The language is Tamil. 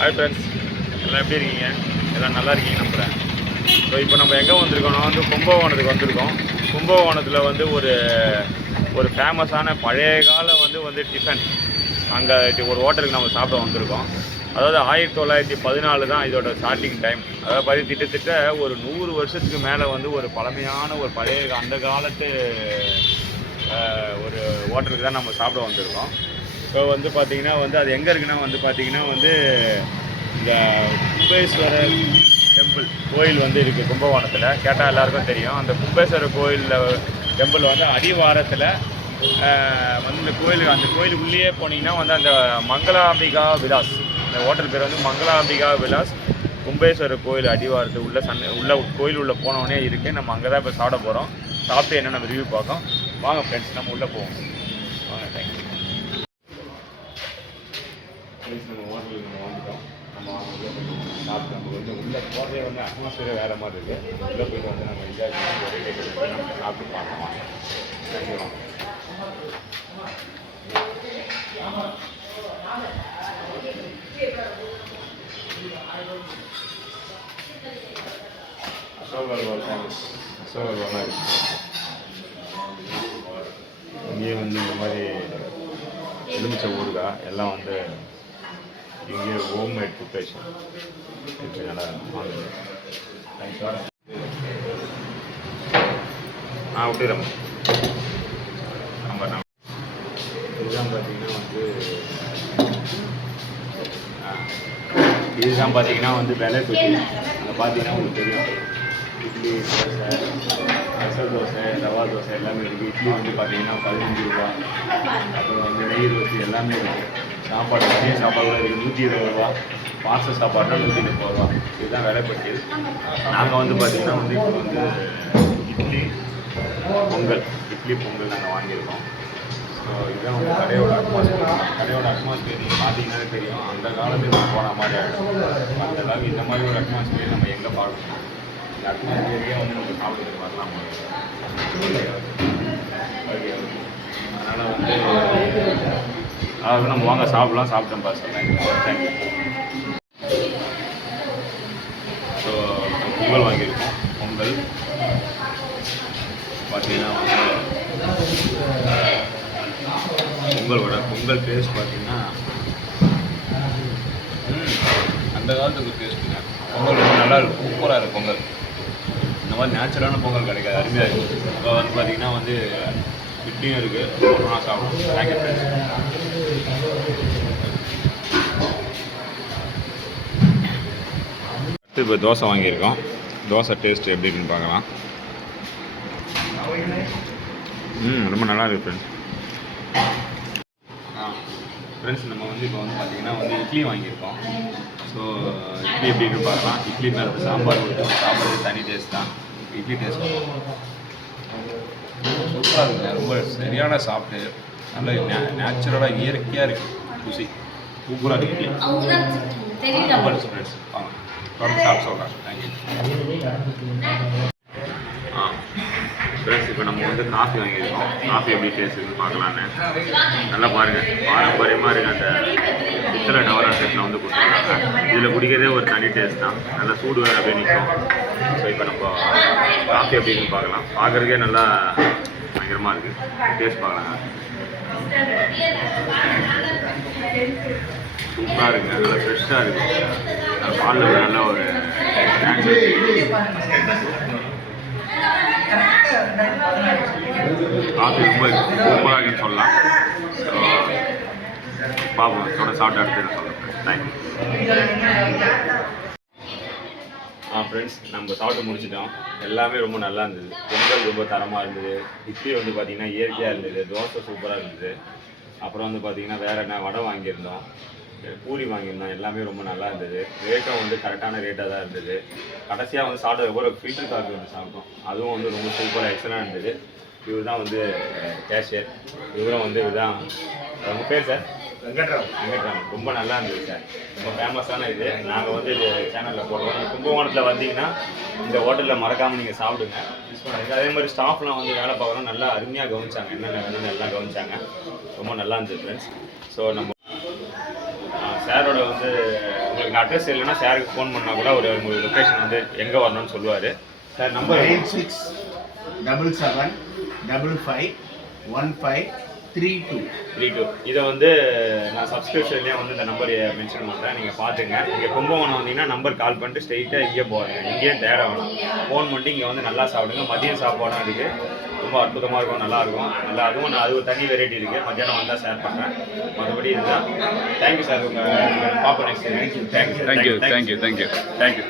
ஹாய் ஃப்ரெண்ட்ஸ், எல்லாம் எப்படி இருக்கீங்க? எல்லாம் நல்லா இருக்கீங்க நம்புகிறேன். ஸோ இப்போ நம்ம எங்கே வந்திருக்கோம்னா கும்பகோணத்துக்கு வந்திருக்கோம். கும்பகோணத்தில் ஒரு ஃபேமஸான பழைய கால டிஃபன் அங்கே ஒரு ஹோட்டலுக்கு நம்ம சாப்பிட வந்திருக்கோம். அதாவது 1914 தான் இதோட ஸ்டார்டிங் டைம். அதாவது கிட்டத்தட்ட ஒரு 100 வருஷத்துக்கு மேலே ஒரு பழமையான ஒரு பழைய அந்த காலத்து ஒரு ஹோட்டலுக்கு தான் நம்ம சாப்பிட வந்திருக்கோம். இப்போ பார்த்திங்கன்னா அது எங்கே இருக்குன்னா பார்த்திங்கன்னா இந்த கும்பேஸ்வரர் டெம்பிள் கோயில் இருக்குது கும்பகோணத்தில். கேட்டால் எல்லாருக்கும் தெரியும். அந்த கும்பேஸ்வரர் கோயிலில் டெம்பிள் அடிவாரத்தில் இந்த கோயிலுக்கு அந்த கோயிலுக்குள்ளேயே போனீங்கன்னா அந்த மங்களாம்பிகா விலாஸ், இந்த ஹோட்டல் பேர் மங்களாம்பிகா விலாஸ் கும்பேஸ்வரர் கோயில் அடிவாரத்து உள்ள கோயில் உள்ளே போனோடனே இருக்குது. நம்ம அங்கே தான் இப்போ சாப்பிட போகிறோம். சாப்பிட்டு என்ன நம்ம ரிவ்யூ பார்க்கோம். வாங்க ஃப்ரெண்ட்ஸ், நம்ம உள்ளே போவோம். வாங்க. தேங்க்யூ. நம்ம ஹோட்டலுக்கு நம்ம வந்துட்டோம். நம்ம உள்ளே போய் சாப்பிட்டு நம்ம உள்ளே போகிறதே அட்மாஸ்பியரே வேறு மாதிரி இருக்குது. உள்ளே போய்ட்டு நம்ம என்ஜாய் பண்ணி ஒரே டேக்கு நம்ம சாப்பிட்டு பார்க்கலாம். தேங்க்யூ. அசோகர்வாலாம் இருக்குது. இங்கேயே இந்த மாதிரி எலுமிச்சை ஊறுகாய் எல்லாம் இங்கே ஹோம்மேட் ப்ரிப்பரேஷன் இது நல்லா வாங்க. விட்டுறோம். நம்ம இதுதான் பார்த்தீங்கன்னா விலை பெட்டி. அதை பார்த்தீங்கன்னா உங்களுக்கு தெரியும். இட்லி, தோசை, மசால் தோசை, ரவா தோசை எல்லாமே இருக்குது. இட்லி பார்த்தீங்கன்னா 15 ரூபா. அப்புறம் நெய் தோசை எல்லாமே இருக்குது. சாப்பாடு மதிய சாப்பாடு கூட இருக்குது 120 ரூபா. பார்சல் சாப்பாடுனா 130 ரூபா. இதுதான் விலை பெட்டி. நாங்கள் பார்த்தீங்கன்னா இப்போ இட்லி பொங்கல் நாங்கள் வாங்கியிருக்கோம். ஸோ இதுதான் கடையோட அட்மாஸ்பியர் நீங்கள் பார்த்தீங்கன்னா தெரியும். அந்த காலத்துக்கு போன மாதிரி ஆகிடும். அந்த அளவுக்கு இந்த மாதிரி ஒரு அட்மாஸ்பியர் நம்ம எங்கே பார்க்கணும். இந்த அட்மாஸ்பியரையே நம்ம சாப்பிட்றதுக்கு வரலாம். ஓகே. அதனால் நம்ம வாங்க சாப்பிட்லாம். சாப்பிட்டோம் பாஸ். தேங்க்யூ. ஸோ பொங்கல் வாங்கியிருக்கோம். பொங்கல் பார்த்தீங்கன்னா பொங்கல் டேஸ்ட் பார்த்தீங்கன்னா அந்த காலத்துக்கு டேஸ்ட்டுங்க. பொங்கல் ரொம்ப நல்லா இருக்கும். சூப்பராக இருக்கும் பொங்கல். இந்த மாதிரி நேச்சுரலான பொங்கல் கிடைக்காது. அருமையாக இருக்கும். இப்போ பார்த்தீங்கன்னா இட்லியும் இருக்குது. ஒன்றா சாப்பிடும். Thank you friends. இப்போ தோசை வாங்கியிருக்கோம். தோசை டேஸ்ட் எப்படி இருக்குன்னு பார்க்கலாம். ரொம்ப நல்லா இருக்குது ஃப்ரெண்ட்ஸ். ஃப்ரெண்ட்ஸ் நம்ம இப்போ பார்த்தீங்கன்னா இட்லி வாங்கியிருக்கோம். ஸோ இட்லி எப்படி இருக்குன்னு பார்க்கலாம். இட்லி மேலே சாம்பார் ஊற்றி சாப்பிட்றது தனி டேஸ்ட் தான். இட்லி டேஸ்ட் சூப்பராக இருக்குங்க. ரொம்ப சரியான சாப்பிட்டு நல்ல நேச்சுரலாக இயற்கையாக இருக்குது. ருசி சூப்பராக இருக்குது. இட்லி ஃப்ரெண்ட்ஸ் வாங்க தொடர்ந்து சாப்பிட்டு சொல்கிறேன். தேங்க்யூ. ஃப்ரெண்ட்ஸ் இப்போ நம்ம காஃபி வாங்கியிருக்கோம். காஃபி எப்படி டேஸ்ட் இருக்குன்னு பார்க்கலான்னு. நல்லா பாருங்கள். பாரம்பரியமாக இருக்குது. அந்த பித்தளை டவரா செட்டில் கொடுத்துருக்காங்க. இதில் குடிக்கிறதே ஒரு தனி டேஸ்ட் தான். நல்லா சூடு வேறு அப்படியே நிற்கும். ஸோ இப்போ நம்ம காஃபி எப்படின்னு பார்க்கலாம். பார்க்குறதுக்கே நல்லா பயங்கரமாக இருக்குது. டேஸ்ட் பார்க்கலாங்க. சூப்பராக இருக்குது. நல்லா ஃப்ரெஷ்ஷாக இருக்குது. பாலில் நல்ல ஒரு காஃபி ரொம்ப சூப்பராக இருக்குன்னு சொல்லலாம். ஸோ பார்ப்போம். தொடர்ந்து சாப்பிட்டு அடுத்து சொல்லுங்கள். தேங்க்யூ. ஃப்ரெண்ட்ஸ் நம்ம சாப்பிட்டு முடிச்சிட்டோம். எல்லாமே ரொம்ப நல்லா இருந்தது. பொங்கல் ரொம்ப தரமாக இருந்தது. இட்லி பார்த்திங்கன்னா இயற்கையாக இருந்தது. தோசை சூப்பராக இருந்தது. அப்புறம் பார்த்திங்கன்னா வேறு என்ன வடை வாங்கியிருந்தோம், பூரி வாங்கியிருந்தோம். எல்லாமே ரொம்ப நல்லா இருந்தது. ரேட்டும் கரெக்டான ரேட்டாக தான் இருந்தது. கடைசியாக சாப்பிட்டது ஒரு ஃபில்டர் காஃபி சாப்பிட்டோம். அதுவும் ரொம்ப சூப்பராக எக்ஸலண்டாக இருந்தது. இவர் தான் கேஷியர். இவரும் இதுதான். உங்கள் பேர் சார்? வெங்கட்ராமன். ரொம்ப நல்லா இருந்தது சார். ரொம்ப ஃபேமஸான இது. நாங்கள் இது சேனலில் போடுறோம். கும்பகோணத்தில் வந்தீங்கன்னா இந்த ஹோட்டலில் மறக்காமல் நீங்கள் சாப்பிடுங்க. அதே மாதிரி ஸ்டாஃப்லாம் வேலை பார்க்குறோம். நல்லா அருமையாக கவனிச்சாங்க. என்னென்ன வேணும்னு எல்லாம் கவனிச்சாங்க. ரொம்ப நல்லா இருந்தது ஃப்ரெண்ட்ஸ். ஸோ நம்ம சாரோட வந்து உங்களுக்கு அட்ரஸ் இல்லைன்னா சாருக்கு ஃபோன் பண்ணால் கூட ஒரு உங்களுக்கு லொக்கேஷன் வந்து எங்கே வரணும்னு சொல்லுவார். Sir number 9677551532. இதை வந்து நான் சப்ஸ்கிரிப்ஷன்லேயே வந்து இந்த நம்பர் மென்ஷன் பண்ணுறேன், நீங்கள் பார்த்துங்க. நீங்கள் கும்பகோணம் வந்தீங்கன்னா நம்பர் கால் பண்ணிட்டு ஸ்ட்ரெயிட்டாக இங்கே போகிறீங்க, இங்கேயும் தேட வேணும். ஃபோன் பண்ணிட்டு இங்கே வந்து நல்லா சாப்பிடுங்க. மதியம் சாப்பாடும் இருக்குது, ரொம்ப அற்புதமாக இருக்கும், நல்லாயிருக்கும். நல்லா அதுவும் நான் அது ஒரு தனி வெரைட்டி இருக்குது, மத்தியானம் வந்தால் ஷேர் பண்ணுறேன். மற்றபடி இதுதான். தேங்க்யூ சார், உங்கள் பார்ப்போம் நெக்ஸ்ட். தேங்க்யூ.